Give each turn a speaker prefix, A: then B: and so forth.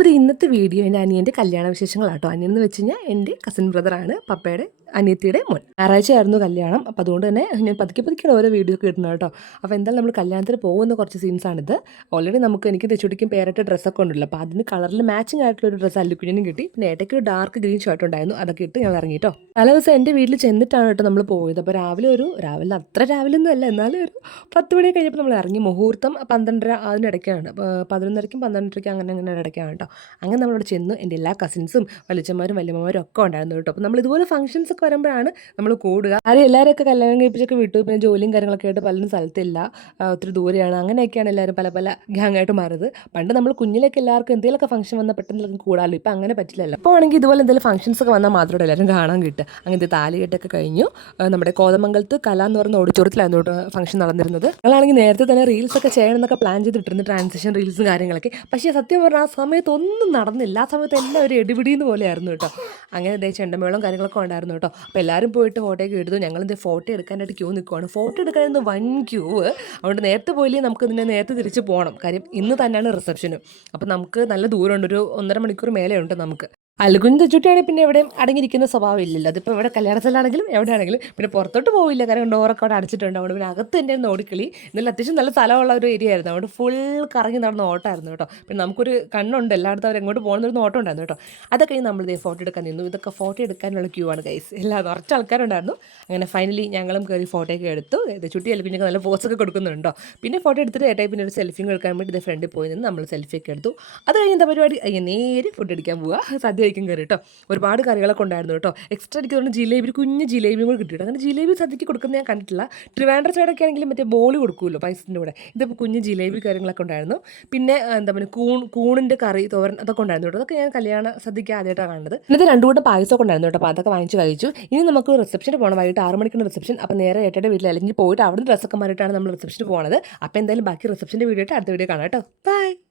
A: അപ്പോൾ ഇത് ഇന്നത്തെ വീഡിയോ എന്റെ അനിയന്റെ കല്യാണ വിശേഷങ്ങളാട്ടോ. അനിയൻ എന്ന് വെച്ച് കഴിഞ്ഞാൽ എന്റെ കസിൻ ബ്രദറാണ് പപ്പയുടെ അനിയത്തിയുടെ മോൻ. ഞായറാഴ്ച ആയിരുന്നു കല്യാണം അപ്പോൾ അതുകൊണ്ട് തന്നെ ഞാൻ പതുക്കെ പതുക്കെയാണ് ഓരോ വീഡിയോ ഒക്കെ ഇടുന്നത് കേട്ടോ. അപ്പോൾ എന്തായാലും നമ്മൾ കല്യാണത്തിന് പോകുന്ന കുറച്ച് സീൻസാണിത് ഓൾറെഡി നമുക്ക് എനിക്ക് തെച്ചുടിക്കും പേരറ്റ ഡ്രസ്സൊക്കെ ഉണ്ടല്ലോ. അപ്പോൾ അതിന് കളറിൽ മാച്ചിങ് ആയിട്ടുള്ള ഒരു ഡ്രസ്സ് അല്ലുക്കുഞ്ഞിനും കിട്ടി. പിന്നെ ഏട്ടയ്ക്ക് ഒരു ഡാർക്ക് ഗ്രീൻ ഷർട്ട് ഉണ്ടായിരുന്നു. അതൊക്കെ ഇട്ട് ഞാൻ ഇറങ്ങി കേട്ടോ. തലേ ദിവസം എന്റെ വീട്ടിൽ ചെന്നിട്ടാണ് കേട്ടോ നമ്മൾ പോയത്. അപ്പോൾ രാവിലെ ഒരു രാവിലെ അത്ര രാവിലെ ഒന്നും അല്ല എന്നാലും ഒരു പത്ത് മണി കഴിഞ്ഞപ്പോൾ നമ്മൾ ഇറങ്ങി. മുഹൂർത്തം പന്ത്രണ്ടര അതിനിടയ്ക്കാണ്. പതിനൊന്നരയ്ക്കും പന്ത്രണ്ടരയ്ക്കും അങ്ങനെ അങ്ങനെ ഇടയ്ക്കാണ് കേട്ടോ. അങ്ങനെ നമ്മളവിടെ ചെന്നു എന്റെ എല്ലാ കസിൻസും വലിച്ചന്മാരും വല്യമ്മമാരും ഒക്കെ ഉണ്ടായിരുന്നു കേട്ടോ. അപ്പോൾ നമ്മൾ ഇതുപോലെ ഫംഗ്ഷൻസ് ഒക്കെ വരുമ്പോഴാണ് നമ്മൾ കൂടുക. ആരും എല്ലാവരെയൊക്കെ കല്യാണം കഴിപ്പിച്ചൊക്കെ വിട്ടു. പിന്നെ ജോലിയും കാര്യങ്ങളൊക്കെ ആയിട്ട് പലരും സ്ഥലത്തില്ല. ഒത്തിരി ദൂരെയാണ്. അങ്ങനെയൊക്കെയാണ് എല്ലാവരും പല പല ഗ്യാങ്ങായിട്ട് മാറിയത്. പണ്ട് നമ്മൾ കുഞ്ഞിലേക്ക് എല്ലാവർക്കും എന്തെങ്കിലുമൊക്കെ ഫംഗ്ഷൻ വന്നാൽ പെട്ടെന്ന് കൂടാമല്ലോ. ഇപ്പം അങ്ങനെ പറ്റില്ലല്ലോ. അപ്പോൾ ആണെങ്കിൽ ഇതുപോലെ എന്തെങ്കിലും ഫംഗ്ഷൻസ് ഒക്കെ വന്നാൽ മാത്രമേ എല്ലാവരും കാണാൻ കിട്ടുക അങ്ങനത്തെ താലികെട്ടൊക്കെ കഴിഞ്ഞു. നമ്മുടെ കോതമംഗലത്ത് കല എന്ന് പറയുന്ന കേട്ടോ ഫംഗ്ഷൻ നടന്നിരുന്നത്. ഞങ്ങളാണെങ്കിൽ നേരത്തെ തന്നെ റീൽസ് ഒക്കെ ചെയ്യണം എന്നൊക്കെ പ്ലാൻ ചെയ്തിട്ടിരുന്നു. ട്രാൻസിഷൻ റീൽസും കാര്യങ്ങളൊക്കെ. പക്ഷേ സത്യം പറഞ്ഞാൽ ആ സമയത്ത് ഒന്നും നടന്നില്ല. ആ സമയത്ത് എല്ലാം ഒരു എടിപിടിയെന്ന് പോലെയായിരുന്നു കേട്ടോ. അങ്ങനെ ദേ ചെണ്ടമേളം കാര്യങ്ങളൊക്കെ ഉണ്ടായിരുന്നു കേട്ടോ. അപ്പോൾ എല്ലാവരും പോയിട്ട് ഫോട്ടോ ഒക്കെ എടുത്തു ഞങ്ങളിത് ഫോട്ടോ എടുക്കാനായിട്ട് ക്യൂ നിൽക്കുവാണ് ഫോട്ടോ എടുക്കാനായിരുന്നു വൺ ക്യൂ. അതുകൊണ്ട് നേരത്തെ പോയില്ലേ നമുക്ക് ഇതിനെ നേരത്തെ തിരിച്ച് പോകണം കാര്യം ഇന്ന് തന്നെയാണ് റിസപ്ഷനും. അപ്പോൾ നമുക്ക് നല്ല ദൂരമുണ്ട്. ഒരു ഒന്നര മണിക്കൂർ മേലെ ഉണ്ട് നമുക്ക്. അൽകുഞ്ഞ് തെച്ചുട്ടിയാണെങ്കിൽ പിന്നെ എവിടെയും അടങ്ങിയിരിക്കുന്ന സ്വഭാവം ഇല്ലല്ലോ. അതിപ്പോൾ ഇവിടെ കല്യാണത്തിലാണെങ്കിലും എവിടെയാണെങ്കിലും പിന്നെ പുറത്തോട്ട് പോവില്ല. കാരണം ഡോറൊക്കെ അവിടെ അടച്ചിട്ടുണ്ട്. അവിടെ പിന്നെ അകത്ത് തന്നെ ഒന്ന് ഓടിക്കളി. എന്നാലും അത്യാവശ്യം നല്ല സ്ഥലമുള്ള ഒരു ഏരിയ ആയിരുന്നു. അവിടെ ഫുൾ കറങ്ങി നടന്ന ഓട്ടമായിരുന്നു കേട്ടോ. പിന്നെ നമുക്കൊരു കണ്ണുണ്ട്. എല്ലായിടത്തും അവർ എങ്ങോട്ട് പോകുന്നൊരു നോട്ടം ഉണ്ടായിരുന്നു കേട്ടോ. അതൊക്കെ നമ്മൾ ഇതേ ഫോട്ടോ എടുക്കാൻ നിന്നു. ഇതൊക്കെ ഫോട്ടോ എടുക്കാനുള്ള ക്യൂ ആണ് ഗൈസ് എല്ലാ കുറച്ച് ആൾക്കാരുണ്ടായിരുന്നു. അങ്ങനെ ഫൈനലി ഞങ്ങളും കയറി ഫോട്ടോ ഒക്കെ എടുത്തു. ചുട്ടി അൽക്കുഞ്ഞൊക്കെ നല്ല പോസൊക്കെ കൊടുക്കുന്നുണ്ടോ പിന്നെ ഫോട്ടോ എടുത്തിട്ട് ഏട്ടായി പിന്നെ ഒരു സെൽഫിയും എടുക്കാൻ വേണ്ടി ഇത് ഫ്രണ്ടിൽ പോയി നിന്ന് നമ്മൾ സെൽഫി ഒക്കെ എടുത്തു. അത് കഴിഞ്ഞ പരിപാടി? നേരെ ഫുഡ് അടിക്കാൻ പോവുക സദ്യ കഴിക്കാൻ കയറി കേട്ടോ. ഒരുപാട് കറികളൊക്കെ ഉണ്ടായിരുന്നു കേട്ടോ. എക്സ്ട്രാ എനിക്ക് തോന്നുന്നു ജിലേബി ഒരു കുഞ്ഞ് ജിലേബിയും കൂടി കിട്ടിയിട്ട് അങ്ങനെ ജിലേബി സദ്യക്ക് കൊടുക്കുന്നത് ഞാൻ കണ്ടിട്ടില്ല. ട്രിവാൻഡ്ര സൈഡൊക്കെ ആണെങ്കിലും മറ്റേ ബോളി കൊടുക്കുമല്ലോ പൈസത്തിന്റെ കൂടെ. ഇതിപ്പോൾ കുഞ്ഞ് ജിലേബി കാര്യങ്ങളൊക്കെ ഉണ്ടായിരുന്നു. പിന്നെ എന്താ പറയുക കൂൺ കൂണിന്റെ കറി തോരൻ അതൊക്കെ ഉണ്ടായിരുന്നു കേട്ടോ. അതൊക്കെ ഞാൻ കല്യാണ സദ്യക്ക് ആദ്യമായിട്ടാണ് കാണുന്നത്. ഇന്നത്തെ രണ്ടു കൂട്ടം പായസമൊക്കെ ഉണ്ടായിരുന്നു കേട്ടോ. അപ്പോൾ അതൊക്കെ വാങ്ങിച്ച് കഴിച്ചു. ഇനി നമുക്ക് റിസപ്ഷന് പോകണം. വൈകിട്ട് ആറ് മണിക്കുള്ള റിസപ്ഷൻ അപ്പോൾ നേരെ ഏട്ടയുടെ വീട്ടിൽ അല്ലെങ്കിൽ പോയിട്ട് അവിടുന്ന് ഡ്രസ്സൊക്കെ മാറിയിട്ടാണ് നമ്മൾ റിസപ്ഷന് പോകുന്നത് അപ്പോൾ എന്തായാലും ബാക്കി റിസപ്ഷന്റെ വീഡിയോ ആയിട്ട് അടുത്ത വീഡിയോ കാണാം കേട്ടോ. ബൈ